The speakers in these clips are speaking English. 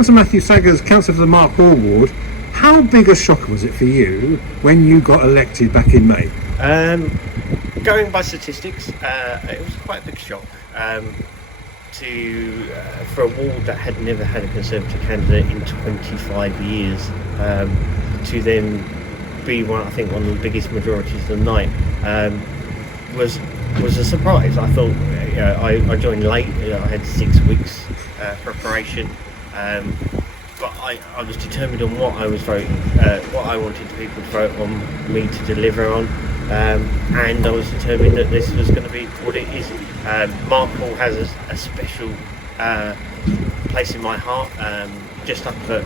Councillor Matthew Saggers, Councillor for the Mark Hall ward, how big a shock was it for you when you got elected back in May? Going by statistics, it was quite a big shock for a ward that had never had a Conservative candidate in 25 years to then be one of the biggest majorities of the night was a surprise. I thought I joined late. I had 6 weeks preparation, but I was determined on what I was voting, what I wanted people to vote on me to deliver on, and I was determined that this was going to be what it is. Mark Hall has a special place in my heart, just up at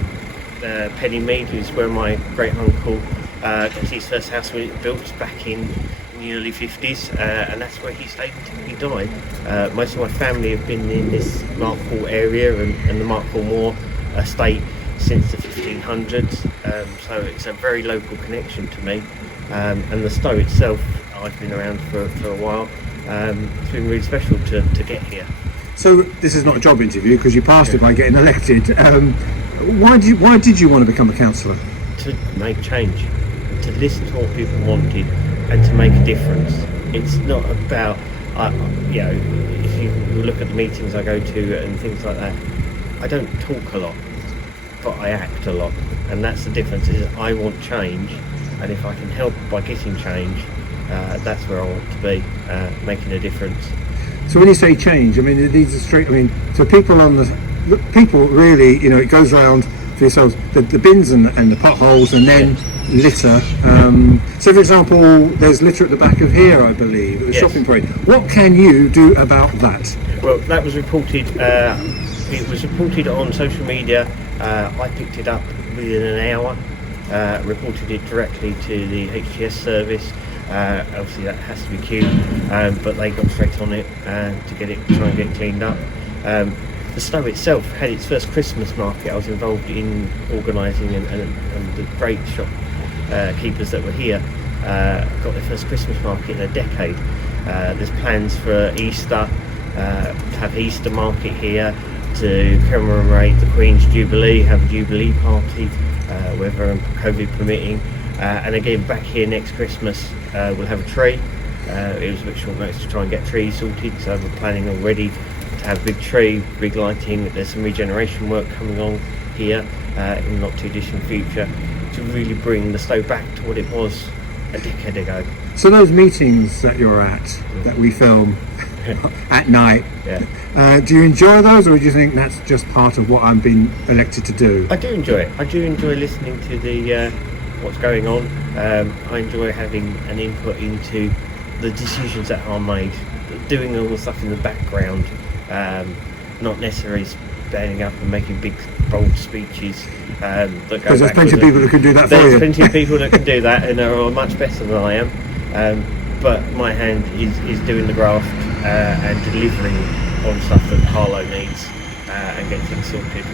Pennymead, who's where my great uncle got his first house built back in the early 50s, and that's where he stayed until he died. Most of my family have been in this Mark Hall area and the Mark Hall Moor estate since the 1500s, so it's a very local connection to me, and the Stowe itself, I've been around for a while. It's been really special to get here. So this is not a job interview because you passed it by getting elected. Why did you want to become a councillor? To make change, to listen to what people wanted and to make a difference. It's not about, if you look at the meetings I go to and things like that, I don't talk a lot, but I act a lot, and that's the difference. Is I want change, and if I can help by getting change, that's where I want to be, making a difference. So when you say change, I mean these are straight. I mean, so people really, it goes round for yourselves the bins and the potholes, and then litter. So for example, there's litter at the back of here, I believe, at the shopping parade. What can you do about that? Well, that was reported. It was reported on social media. I picked it up within an hour. Reported it directly to the HTS service. Obviously that has to be queued, but they got straight on it to try and get it cleaned up. The Stowe itself had its first Christmas market. I was involved in organising, and the great shop keepers that were here got their first Christmas market in a decade. There's plans for Easter, to have Easter market here, to commemorate the Queen's Jubilee, have a Jubilee party, weather and COVID permitting. And again, back here next Christmas, we'll have a tree. It was a bit short notice to try and get trees sorted, so we're planning already to have a big tree, big lighting. There's some regeneration work coming on here in the not too distant future to really bring the Stowe back to what it was a decade ago. So those meetings that you're at, that we film at night, do you enjoy those, or do you think that's just part of what I'm being elected to do? I do enjoy it. I do enjoy listening to the what's going on. I enjoy having an input into the decisions that are made, doing all the stuff in the background, not necessarily standing up and making big bold speeches. Because there's plenty of people that can do that for you. There's plenty of people that can do that and are much better than I am. But my hand is doing the graft and delivering on stuff that Harlow needs and getting things sorted.